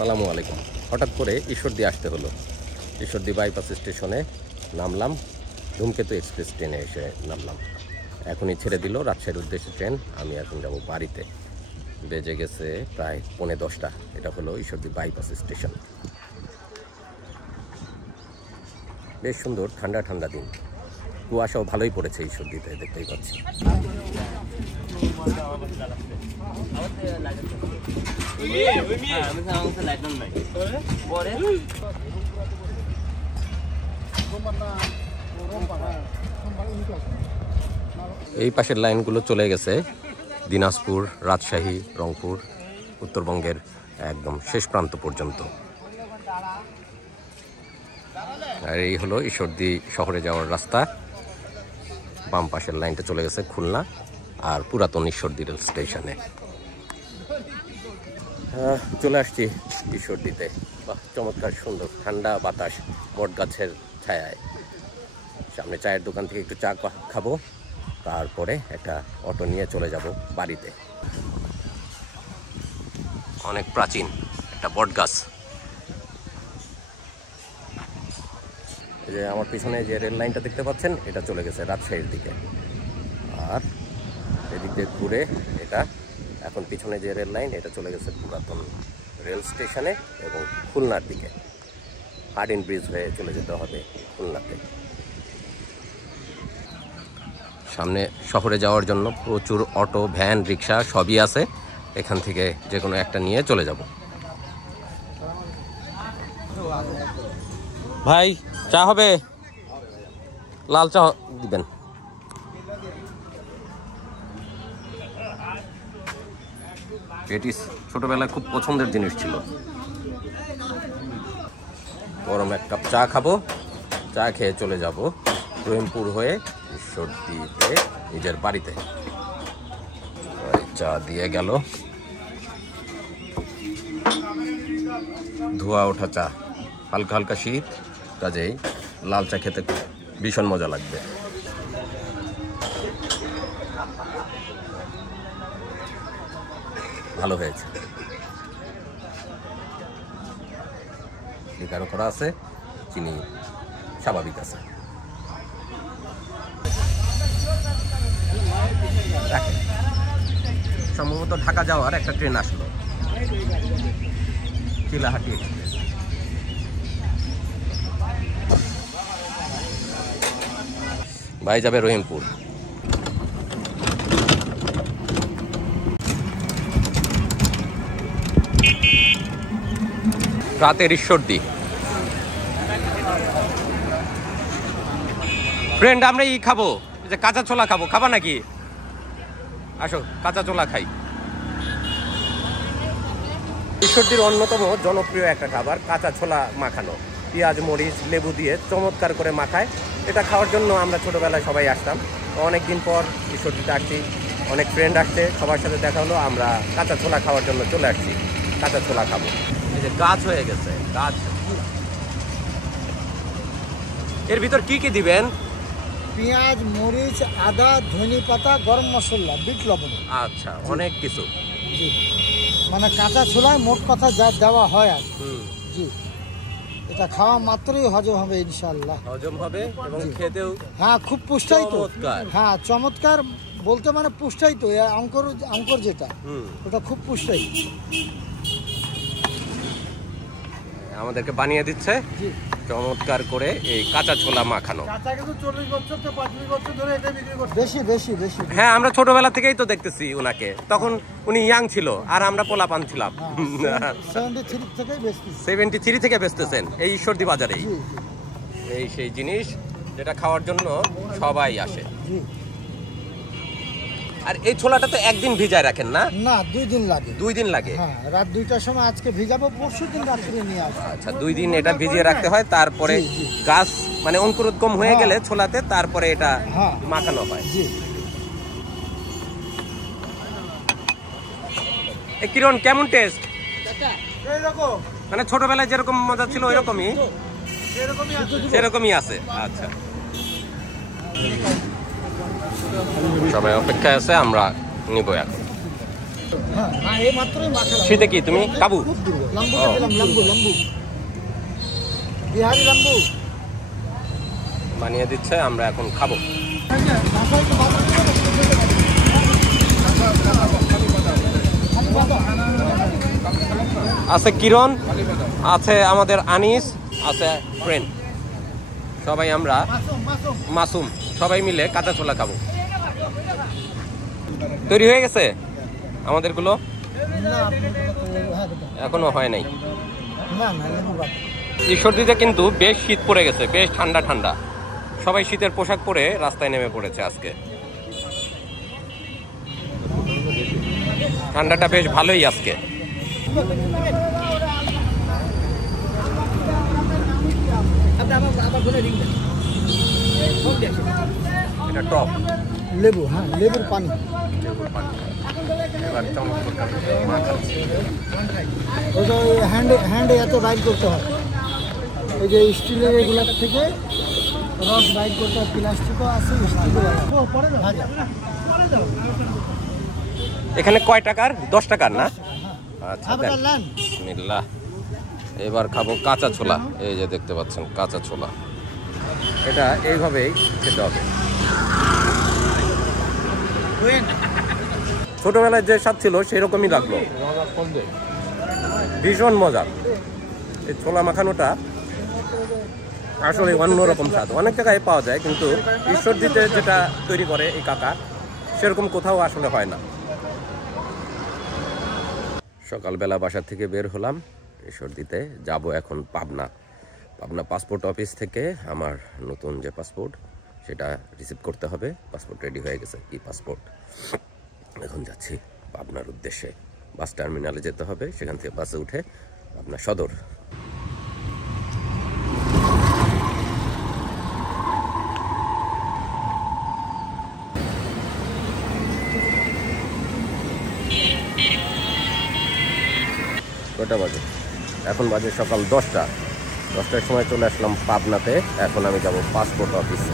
আসসালামু আলাইকুম। হঠাৎ করে ঈশ্বরদী আসতে হলো। ঈশ্বরদী বাইপাস স্টেশনে নামলাম, ধূমকেতু এক্সপ্রেস ট্রেনে এসে নামলাম। এখনই ছেড়ে দিল রাজশাহীর উদ্দেশ্যে ট্রেন। আমি এখন যাব বাড়িতে। বেজে গেছে প্রায় 10:45। এটা হলো ঈশ্বরদী বাইপাস স্টেশন। বেশ সুন্দর ঠান্ডা ঠান্ডা দিন, কুয়াশাও ভালোই পড়েছে ঈশ্বরদীতে, দেখতেই পাচ্ছি। এই পাশের লাইনগুলো চলে গেছে দিনাজপুর, রাজশাহী, রংপুর, উত্তরবঙ্গের একদম শেষ প্রান্ত পর্যন্ত। আর এই হলো ঈশ্বরদী শহরে যাওয়ার রাস্তা। বাম পাশের লাইনটা চলে গেছে খুলনা আর পুরাতন ঈশ্বরদী রেল স্টেশনে। চলে আসছি ঈশ্বরদীতে। বাহ, চমৎকার সুন্দর ঠান্ডা বাতাস, বট গাছের ছায়ায়। সামনে চায়ের দোকান থেকে একটু চা খাবো, তারপরে একটা অটো নিয়ে চলে যাব বাড়িতে। অনেক প্রাচীন একটা বট গাছ। এই যে আমার পিছনে যে রেল লাইনটা দেখতে পাচ্ছেন, এটা চলে গেছে রাজশাহীর দিকে। আর এদিক দিয়ে ঘুরে এটা এখন পিছনে যে রেল লাইন, এটা চলে গেছে পুরাতন রেল স্টেশনে এবং খুলনার দিকে। হার্ডিন ব্রিজ হয়ে চলে যেতে হবে খুলনাতে। সামনে শহরে যাওয়ার জন্য প্রচুর অটো, ভ্যান, রিক্সা সবই আছে। এখান থেকে যে কোনো একটা নিয়ে চলে যাব। ভাই, চা হবে? লাল চা দিবেন। পেটিস ছোটবেলায় খুব পছন্দের জিনিস ছিল। গরম এক কাপ চা খাবো, চা খেয়ে চলে যাব রহিমপুর হয়ে ঈশ্বরদীতে নিজের বাড়িতে। চা দিয়ে গেল, ধোয়া ওঠা চা, হালকা হালকা শীত, কাজেই লাল চা খেতে ভীষণ মজা লাগবে। ভালো হয়েছে, লিকারও করা আছে, চিনি স্বাভাবিক আছে। সম্ভবত ঢাকা যাওয়ার একটা ট্রেন আসলো, চিলাহাটি এক্সপ্রেস। ভাই যাবে রহিমপুর। রাতের ঈশ্বরদী। ফ্রেন্ড, আমরা খাবো, যে কাঁচা ছোলা খাবো, খাবা নাকি? আসো, কাঁচা ছোলা খাই। ঈশ্বরদীর অন্যতম জনপ্রিয় একটা খাবার কাঁচা ছোলা মাখানো, পেঁয়াজ, মরিচ, লেবু দিয়ে চমৎকার করে মাখায়। এটা খাওয়ার জন্য আমরা ছোটবেলায় সবাই আসতাম। অনেকদিন পর ঈশ্বরদীতে আসছি, অনেক ফ্রেন্ড আসছে, সবার সাথে দেখা হলো। আমরা কাঁচা ছোলা খাওয়ার জন্য চলে আসছি, কাঁচা ছোলা খাবো। এই যে গাছ হয়ে গেছে, গাছ। এর ভিতর কি কি দিবেন? পেঁয়াজ, মরিচ, আদা, ধনে পাতা, গরম মশলা, বিট লবণ। আচ্ছা, অনেক কিছু। জি, মানে কাঁচা ছোলায় মোট কথা যা দেওয়া হয় আর। জি, এটা খাওয়া মাত্রই হজম হবে ইনশাআল্লাহ। হজম হবে এবং খেতেও হ্যাঁ খুব পুষ্টায়িত। চমৎকার। হ্যাঁ চমৎকার বলতে মানে পুষ্টায়িত। অঙ্কর যেটা, ওটা খুব পুষ্টায়িত। আমাদেরকে বানিয়ে দিচ্ছে চমৎকার করে এই কাঁচা ছোলা মাখানো। বেশি বেশি বেশি। হ্যাঁ, আমরা ছোটবেলা থেকেই তো দেখতেছি উনাকে, তখন উনি ইয়াং ছিল আর আমরা পোলাপান ছিলাম। 73 থেকে বেচতেছেন এই ঈশ্বরদী বাজারেই। এই সেই জিনিস যেটা খাওয়ার জন্য সবাই আসে। আর এই ছোলাটা তো একদিন ভিজায় রাখেন না? না, 2 দিন লাগে। 2 দিন লাগে? হ্যাঁ, রাত 2টার সময় আজকে ভিজাবো, পরশু দিন রাত্রে নিয়ে আসবো। আচ্ছা, 2 দিন এটা ভিজিয়ে রাখতে হয়, তারপরে গাছ মানে অঙ্কুরোদ্গম হয়ে গেলে ছোলাতে, তারপরে এটা মাখানো হয়। কিরণ, কেমন টেস্ট? মানে ছোটবেলায় যেরকম মজা ছিল ওইরকমই, সেরকমই আছে। আচ্ছা, সবাই অপেক্ষায় আছে, আমরা নিব এখন। হ্যাঁ হ্যাঁ এই মাত্রই মাখালাম। শীতে কি তুমি কাবু? লাম্বুটা দিলাম, লাম্বু লাম্বু বিহারি লাম্বু বানিয়ে দিচ্ছে, আমরা এখন খাবো। আছে কিরণ, আছে আমাদের আনিস, আছে ফ্রেন্ড, সবাই আমরা মাসুম সবাই মিলে কাঁচা ছোলা খাবো। তৈরি হয়ে গেছে আমাদের গুলো? এখনো হয় নাই। ঈশ্বরদীতে কিন্তু বেশ শীত পড়ে গেছে, বেশ ঠান্ডা ঠান্ডা। সবাই শীতের পোশাক পরে রাস্তায় নেমে পড়েছে আজকে। ঠান্ডাটা বেশ ভালোই আজকে। এটা টক লেবু, হ্যাঁ লেবুর পানি। এবার চমৎকার মাখাচ্ছি। ওটা হ্যান্ডে এত বাইর করতে হয়, এই যে স্টিলের এগুলোর থেকে রস বাইর করতে হয়, প্লাস্টিকও আছে স্টিলও ভাজা। এখানে কয় টাকার? 10 টাকার না? আচ্ছা আপনার নেন। বিসমিল্লাহ। এবার খাবো কাঁচা ছোলা। এই যে দেখতে পাচ্ছেন কাঁচা ছোলা, এটা এইভাবেই খেতে হবে। ছোটবেলায় যে স্বাদ ছিল সেরকমই লাগলো, ভীষণ মজা। এই ছোলা মাখানোটা আসলে অন্যরকম স্বাদ, অনেক জায়গায় পাওয়া যায়, কিন্তু ঈশ্বরদীতে যেটা তৈরি করে এই কাকা সেরকম কোথাও আসলে হয় না। সকালবেলা বাসা থেকে বের হলাম, ঈশ্বরদীতে যাব এখন পাবনা। পাবনা পাসপোর্ট অফিস থেকে আমার নতুন যে পাসপোর্ট সেটা রিসিভ করতে হবে। পাসপোর্ট রেডি হয়ে গেছে, ই পাসপোর্ট। এখন যাচ্ছি পাবনার উদ্দেশ্যে। বাস টার্মিনালে যেতে হবে, সেখান থেকে বাসে উঠে পাবনা সদর। কটা বাজে? এখন বাজে সকাল 10টা। 10টার সময় চলে আসলাম পাবনাতে। এখন আমি যাব পাসপোর্ট অফিসে।